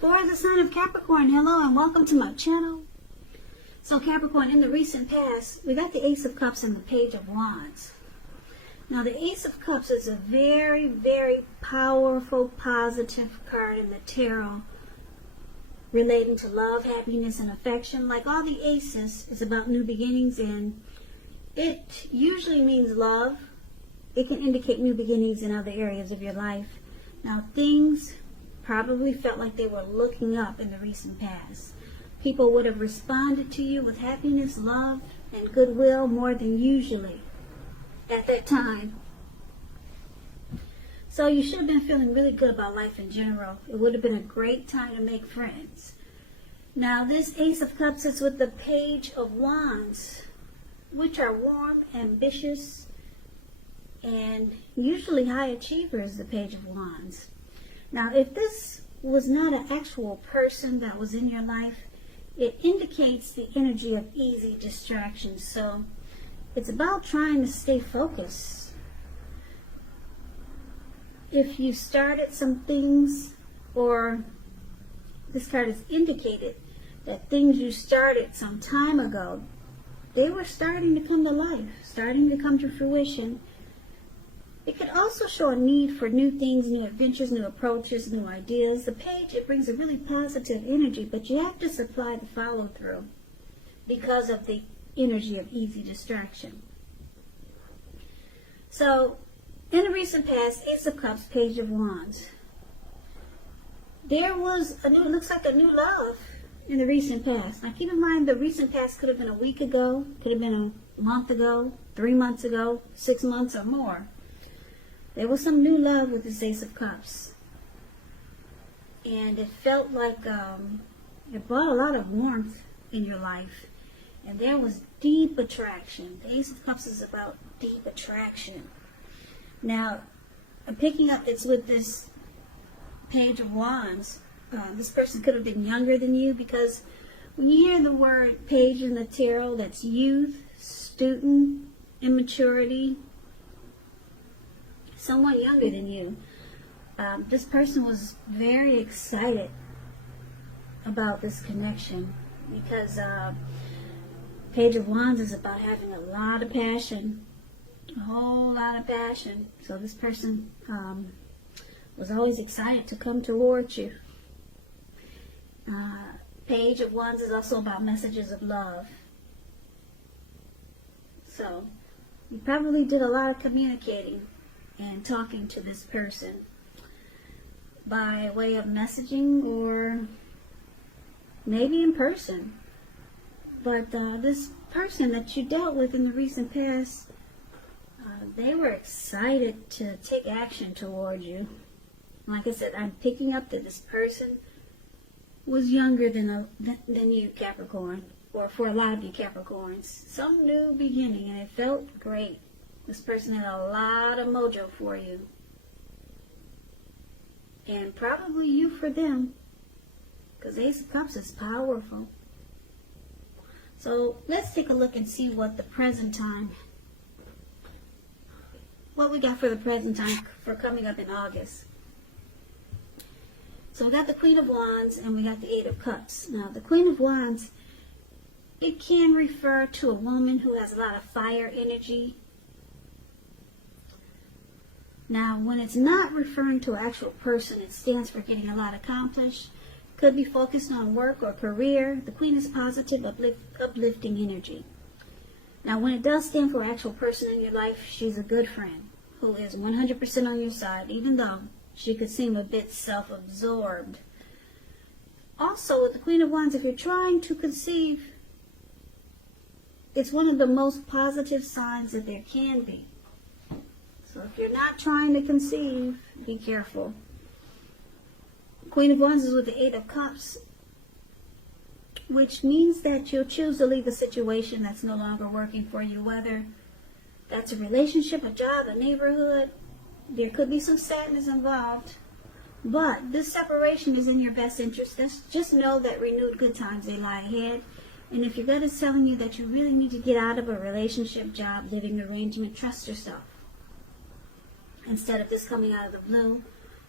For the sign of Capricorn, hello and welcome to my channel. So Capricorn, in the recent past, we got the Ace of Cups and the Page of Wands. Now the Ace of Cups is a very, very powerful, positive card in the tarot relating to love, happiness, and affection. Like all the aces, it's about new beginnings, and it usually means love. It can indicate new beginnings in other areas of your life. Now things probably felt like they were looking up in the recent past. People would have responded to you with happiness, love, and goodwill more than usually at that time. So you should have been feeling really good about life in general. It would have been a great time to make friends. Now this Ace of Cups is with the Page of Wands, which are warm, ambitious, and usually high achievers, the Page of Wands. Now, if this was not an actual person that was in your life, it indicates the energy of easy distractions. So it's about trying to stay focused. If you started some things, or this card has indicated that things you started some time ago, they were starting to come to life, starting to come to fruition. It could also show a need for new things, new adventures, new approaches, new ideas. The page, it brings a really positive energy, but you have to supply the follow-through because of the energy of easy distraction. So, in the recent past, Ace of Cups, Page of Wands. There was looks like a new love in the recent past. Now keep in mind, the recent past could have been a week ago, could have been a month ago, 3 months ago, 6 months or more. There was some new love with this Ace of Cups. And it felt like it brought a lot of warmth in your life. And there was deep attraction. The Ace of Cups is about deep attraction. Now, I'm picking up it's with this Page of Wands. This person could have been younger than you, because when you hear the word page in the tarot, that's youth, student, immaturity, someone younger than you. This person was very excited about this connection because Page of Wands is about having a lot of passion, a whole lot of passion. So this person was always excited to come towards you. Page of Wands is also about messages of love. So you probably did a lot of communicating and talking to this person by way of messaging or maybe in person. But this person that you dealt with in the recent past, they were excited to take action toward you. Like I said, I'm picking up that this person was younger than you, Capricorn, or for a lot of you Capricorns. Some new beginning, and it felt great. This person had a lot of mojo for you. And probably you for them. Because Ace of Cups is powerful. So let's take a look and see what the present time, what we got for the present time for coming up in August. So we got the Queen of Wands and we got the Eight of Cups. Now the Queen of Wands, it can refer to a woman who has a lot of fire energy. Now, when it's not referring to an actual person, it stands for getting a lot accomplished. Could be focused on work or career. The Queen is positive, uplifting energy. Now, when it does stand for an actual person in your life, she's a good friend who is 100% on your side, even though she could seem a bit self-absorbed. Also, with the Queen of Wands, if you're trying to conceive, it's one of the most positive signs that there can be. So if you're not trying to conceive, be careful. Queen of Wands is with the Eight of Cups, which means that you'll choose to leave a situation that's no longer working for you, whether that's a relationship, a job, a neighborhood. There could be some sadness involved, but this separation is in your best interest. Just know that renewed good times, they lie ahead. And if your gut is telling you that you really need to get out of a relationship, job, living arrangement, trust yourself. Instead of this coming out of the blue,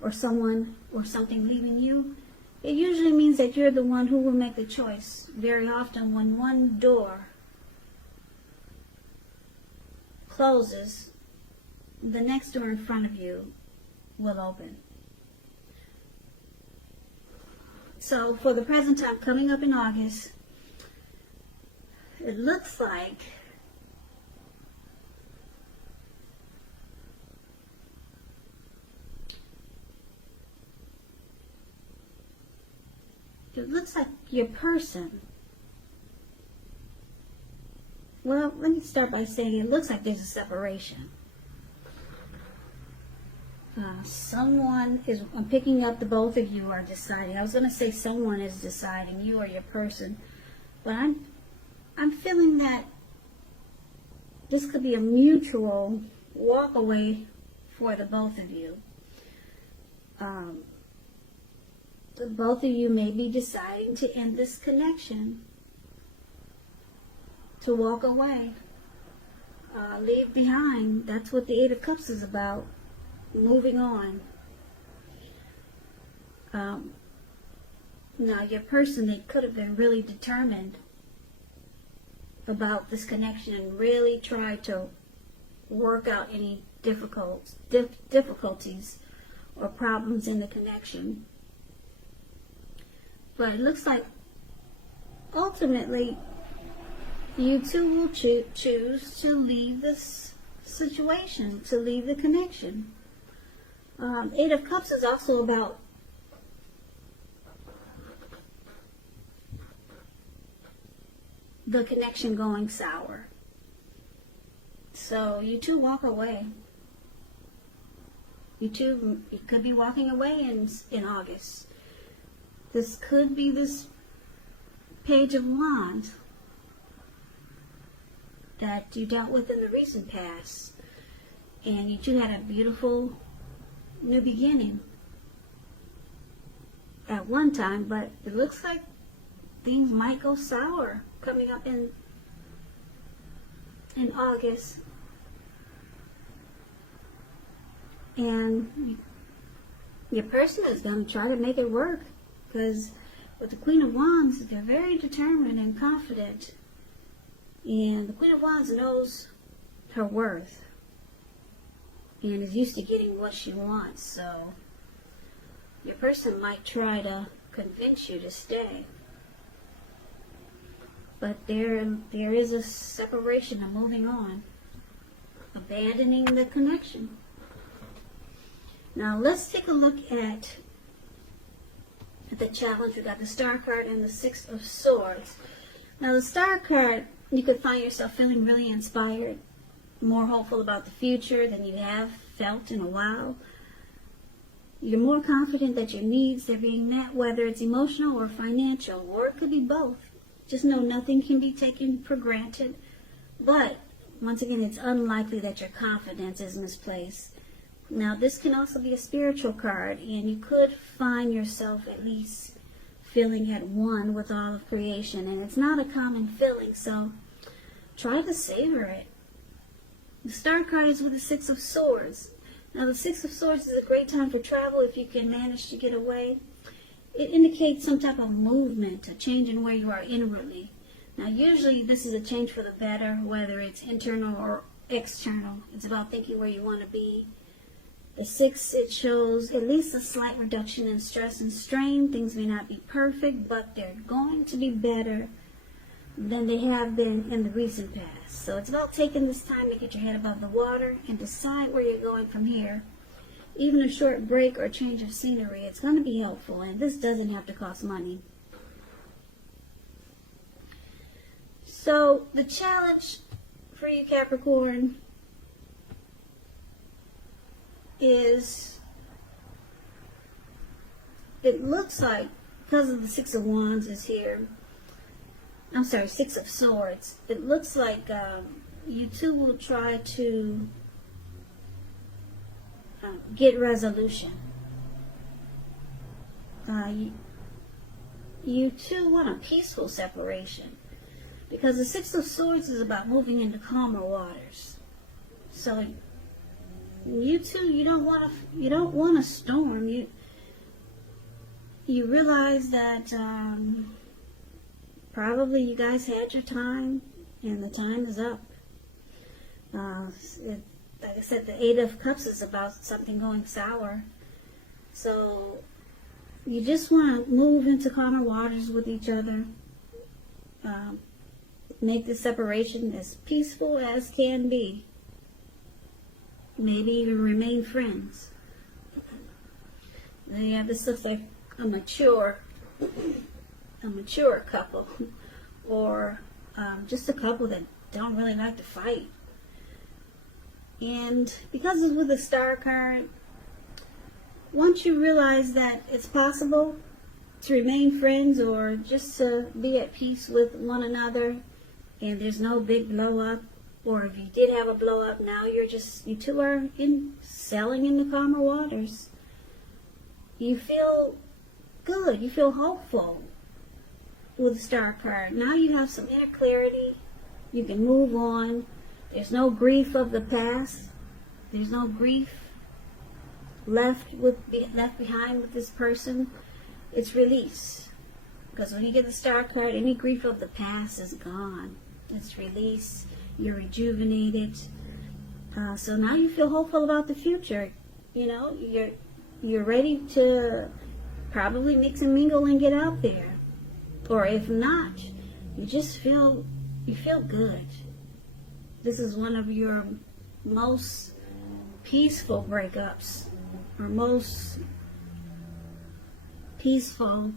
or someone or something leaving you, it usually means that you're the one who will make the choice. Very often when one door closes, the next door in front of you will open. So for the present time, coming up in August, it looks like your person. Well, let me start by saying it looks like there's a separation. I'm picking up the both of you are deciding. I was going to say someone is deciding, you or your person. But I'm feeling that this could be a mutual walk away for the both of you. The both of you may be deciding to end this connection, to walk away, leave behind. That's what the Eight of Cups is about. Moving on. Now, your person, they could have been really determined about this connection and really tried to work out any difficulties or problems in the connection. But it looks like ultimately you two will choose to leave this situation, to leave the connection. Eight of Cups is also about the connection going sour. So you two walk away. You could be walking away in August. This could be this Page of Wands that you dealt with in the recent past. And you two had a beautiful new beginning at one time, but it looks like things might go sour coming up in August. And your person is going to try to make it work, because with the Queen of Wands, they're very determined and confident, and the Queen of Wands knows her worth and is used to getting what she wants. So your person might try to convince you to stay. But there is a separation, a moving on, abandoning the connection. Now let's take a look at the challenge. We got the Star card and the Six of Swords. Now the Star card, you could find yourself feeling really inspired, more hopeful about the future than you have felt in a while. You're more confident that your needs are being met, whether it's emotional or financial, or it could be both. Just know nothing can be taken for granted. But once again, it's unlikely that your confidence is misplaced. Now this can also be a spiritual card, and you could find yourself at least feeling at one with all of creation, and it's not a common feeling, so try to savor it. The Star card is with the Six of Swords. Now the Six of Swords is a great time for travel if you can manage to get away. It indicates some type of movement, a change in where you are inwardly. Now usually this is a change for the better, whether it's internal or external. It's about thinking where you want to be. The Six, it shows at least a slight reduction in stress and strain. Things may not be perfect, but they're going to be better than they have been in the recent past. So it's about taking this time to get your head above the water and decide where you're going from here. Even a short break or change of scenery, it's going to be helpful, and this doesn't have to cost money. So the challenge for you, Capricorn, is, it looks like, because of the Six of Wands is here, Six of Swords, it looks like you two will try to get resolution. You two want a peaceful separation, because the Six of Swords is about moving into calmer waters. So you two, you don't want a storm. you realize that probably you guys had your time and the time is up. Like I said, the Eight of Cups is about something going sour. So you just want to move into calmer waters with each other. Make the separation as peaceful as can be. Maybe even remain friends. Yeah, this looks like a mature couple, or just a couple that don't really like to fight. And because it's with the Star card, once you realize that it's possible to remain friends or just to be at peace with one another, and there's no big blow up, or if you did have a blow up, now you two are sailing in the calmer waters. You feel good, you feel hopeful with the Star card. Now you have some inner clarity, you can move on. There's no grief of the past. There's no grief left behind with this person. It's release. Because when you get the Star card, any grief of the past is gone. It's release. You're rejuvenated. So now you feel hopeful about the future. You know, you're ready to probably mix and mingle and get out there. Or if not, you just feel good. This is one of your most peaceful breakups, or most peaceful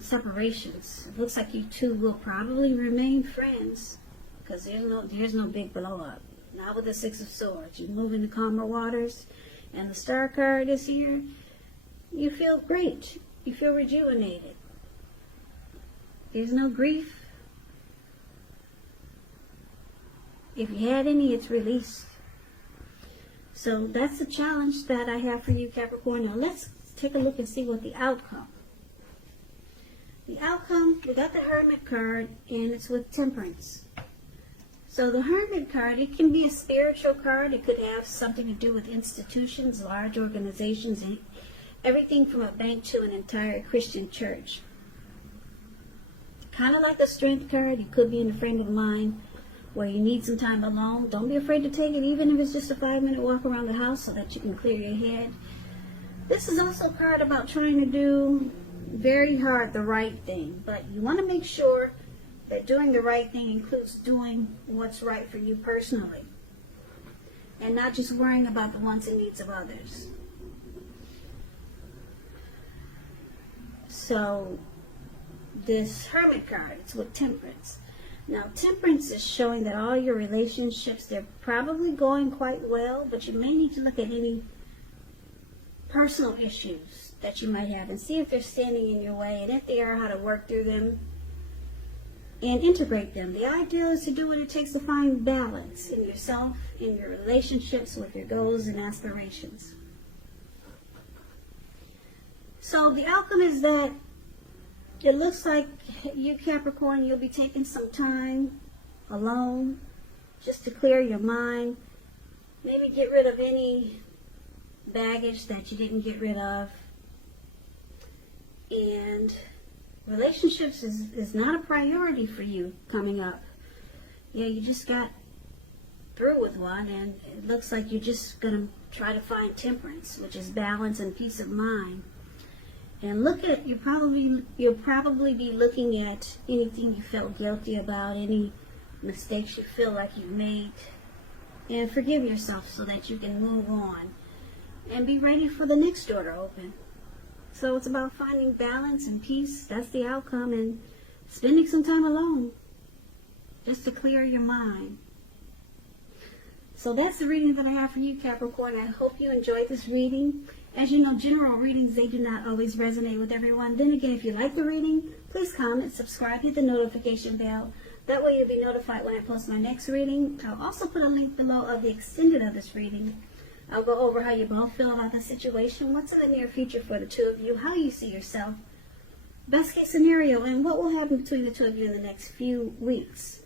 separations. It looks like you two will probably remain friends, because there's no big blow up. Not with the Six of Swords. You move into calmer waters, and the Star card is here. You feel great. You feel rejuvenated. There's no grief. If you had any, it's released. So that's the challenge that I have for you, Capricorn. Now let's take a look and see what the outcome. The outcome, we got the Hermit card, and it's with Temperance. So the Hermit card, it can be a spiritual card. It could have something to do with institutions, large organizations, and everything from a bank to an entire Christian church. Kind of like the Strength card. You could be in a frame of mind where you need some time alone. Don't be afraid to take it, even if it's just a 5-minute walk around the house so that you can clear your head. This is also a card about trying to do very hard the right thing, but you want to make sure that doing the right thing includes doing what's right for you personally, and not just worrying about the wants and needs of others. So this Hermit card, it's with Temperance. Now, Temperance is showing that all your relationships, they're probably going quite well, but you may need to look at any personal issues that you might have and see if they're standing in your way, and if they are, how to work through them and integrate them. The idea is to do what it takes to find balance in yourself, in your relationships, with your goals and aspirations. So the outcome is that it looks like you, Capricorn, you'll be taking some time alone just to clear your mind. Maybe get rid of any baggage that you didn't get rid of. And relationships is not a priority for you coming up. Yeah, you just got through with one, and it looks like you're just going to try to find temperance, which is balance and peace of mind. And you'll probably be looking at anything you felt guilty about, any mistakes you feel like you made, and forgive yourself so that you can move on and be ready for the next door to open. So it's about finding balance and peace. That's the outcome, and spending some time alone just to clear your mind. So that's the reading that I have for you, Capricorn. I hope you enjoyed this reading. As you know, general readings, they do not always resonate with everyone. Then again, if you like the reading, please comment, subscribe, hit the notification bell. That way you'll be notified when I post my next reading. I'll also put a link below of the extended of this reading. I'll go over how you both feel about the situation, what's in the near future for the two of you, how you see yourself, best case scenario, and what will happen between the two of you in the next few weeks.